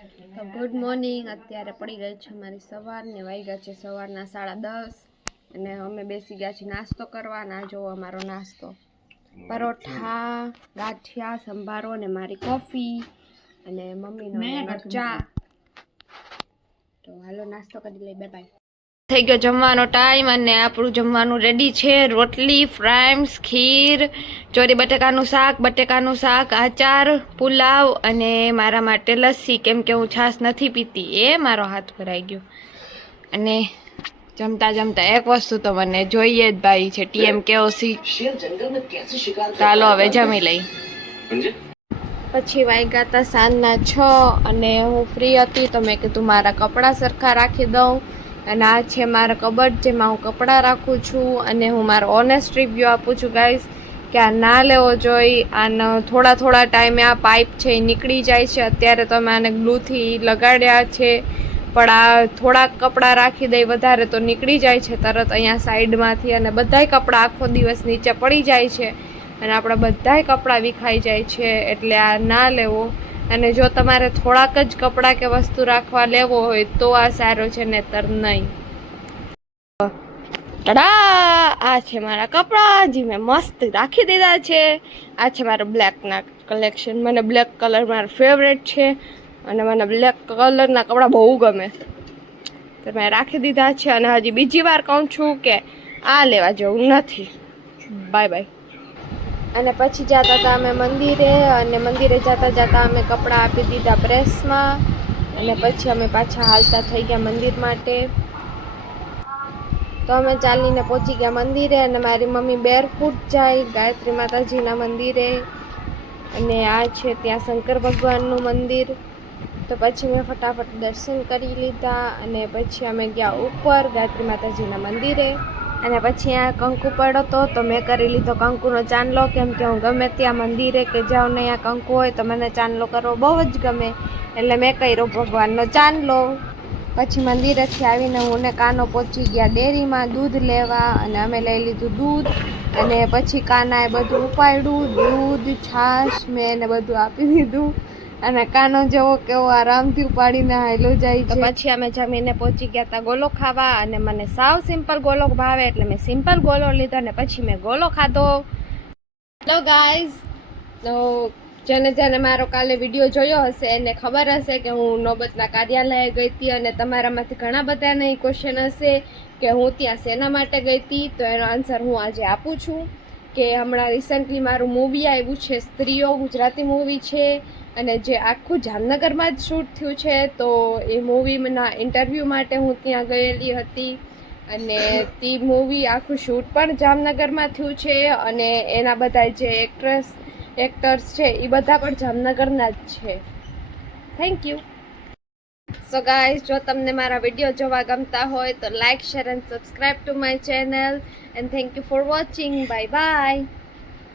તો good morning. અત્યારે પડી ગઈ છે મારી સવારને વાગ્યા છે સવારના 10:30 અને અમે બેસી ગયા છીએ નાસ્તો કરવા. ના જો અમારો નાસ્તો પરોઠા, ગાંઠિયા, સંભારો અને મારી કોફી અને મમ્મીનો ચા. તો હાલો નાસ્તો કરી લઈ. Bye bye. થઈ ગયો જમવાનો ટાઈમ અને આપણું જમવાનું રેડી છે. રોટલી, ફ્રાઈમ્સ, ખીર, ચોરી બટેકાનું શાક, આચાર, પુલાવ અને મારા માટે લસ્સી, કેમ કે હું છાશ નથી પીતી. એ મારો હાથ ભરાઈ ગયો. અને જમતા જમતા એક વસ્તુ તો મને જોઈએ જ ભાઈ છે, TMKOC. ચાલો હવે જમી લઈ. પછી વાગ્યા હતા સાંજના 6 અને હું ફ્રી હતી તો મેં કીધું મારા કપડાં સરખા રાખી દઉં. અને આ છે મારા કબડ જેમાં હું કપડાં રાખું છું અને હું મારો ઓનેસ્ટ રિવ્યૂ આપું છું ગાઈઝ કે આ ના લેવો જોઈએ. આનો થોડા ટાઈમે આ પાઇપ છે એ નીકળી જાય છે. અત્યારે તો અમે આને ગ્લુથી લગાડ્યા છે, પણ આ થોડાક કપડાં રાખી દઈ વધારે તો નીકળી જાય છે તરત અહીંયા સાઈડમાંથી. અને બધાય કપડાં આખો દિવસ નીચે પડી જાય છે અને આપણા બધાય કપડાં વિખાઈ જાય છે. એટલે આ ના લેવો. અને જો તમારે થોડાક જ કપડાં કે વસ્તુ રાખવા લેવો હોય તો આ સારો છે, નહીતર નહીં. ટાડા! આ છે મારા કપડાં જે મેં મસ્ત રાખી દીધા છે. આ છે મારા બ્લેકના કલેક્શન. મને બ્લેક કલર મારો ફેવરેટ છે અને મને બ્લેક કલરના કપડાં બહુ ગમે, તો મેં રાખી દીધા છે. અને હજી બીજી વાર કહું છું કે આ લેવા જેવું નથી. Bye bye. અને પછી જતા હતા અમે મંદિરે, અને મંદિરે જતા અમે કપડાં આપી દીધા પ્રેસમાં અને પછી અમે પાછા હાલતા થઈ ગયા મંદિર માટે. તો અમે ચાલીને પહોંચી ગયા મંદિરે અને મારી મમ્મી બેરફૂટ જાય ગાયત્રી માતાજીના મંદિરે. અને આ છે ત્યાં શંકર ભગવાનનું મંદિર. તો પછી મેં ફટાફટ દર્શન કરી લીધા અને પછી અમે ગયા ઉપર ગાયત્રી માતાજીના મંદિરે. અને પછી આ કંકુ પડ્યો તો મેં કરી લીધો કંકુનો ચાંદલો, કેમ કે હું ગમે ત્યાં મંદિરે કે જાઉં ને અહીંયા કંકુ હોય તો મને ચાંદલો કરવો બહુ જ ગમે, એટલે મેં કર્યો ભગવાનનો ચાંદલો. પછી મંદિરેથી આવીને હું ને કાનો પહોંચી ગયા ડેરીમાં દૂધ લેવા અને અમે લઈ લીધું દૂધ. અને પછી કાનાએ બધું ઉપાડ્યું, દૂધ, છાશ મેં એને બધું આપી દીધું. અને કાનો જેવો કેવો આરામથી ઉપાડીને હાલ્યો જાય છે. પછી અમે જમીને પહોંચી ગયા હતા ગોલો ખાવા અને મને સાવ સિમ્પલ ગોલો ભાવે એટલે મેં સિમ્પલ ગોલો લીધો અને પછી મેં ગોલો ખાધો. હેલો ગાઈઝ, તો જેને મારો કાલે વિડીયો જોયો હશે એને ખબર હશે કે હું નોબતના કાર્યાલયે ગઈ હતી. અને તમારામાંથી ઘણા બધાને ક્વેશ્ચન હશે કે હું ત્યાં શેના માટે ગઈ હતી, તો એનો આન્સર હું આજે આપું છું. કે હમણાં રિસન્ટલી મારું મૂવી આવ્યું છે સ્ત્રીઓ, ગુજરાતી મૂવી છે અને જે આખું જામનગરમાં જ શૂટ થયું છે. તો એ મૂવીના ઇન્ટરવ્યૂ માટે હું ત્યાં ગયેલી હતી અને તે મૂવી આખું શૂટ પણ જામનગરમાં થયું છે. અને એના બધા જે એક્ટર્સ છે એ બધા પણ જામનગરના જ છે. Thank you. સો ગાઈઝ, જો તમને મારા વિડીયો જોવા ગમતા હોય તો like, share and subscribe to my channel and thank you for watching. Bye bye.